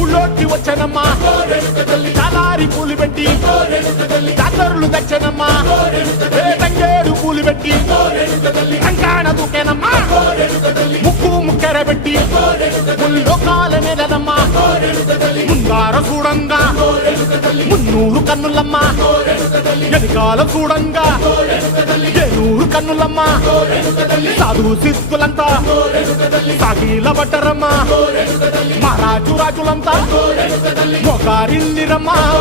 ఊళ్ళోకి వచ్చానమ్మా చాలారి పూలు పెట్టి జాతరులు తెచ్చానమ్మా తంగేడు పూలు పెట్టి కంకాణ దూకేనమ్మా ముక్కు ముక్కెర పెట్టి ముల్లోకాల నెలనమ్మా ముందార చూడంగా మున్నూరు కన్నులమ్మా ఎనకాల చూడంగా ఏనూరు కన్నులమ్మా సాధువు సిద్ధులంతా సాగిల బట్టరమ్మా మహారాజు రాజులంతా మొగారిల్లిరమ్మా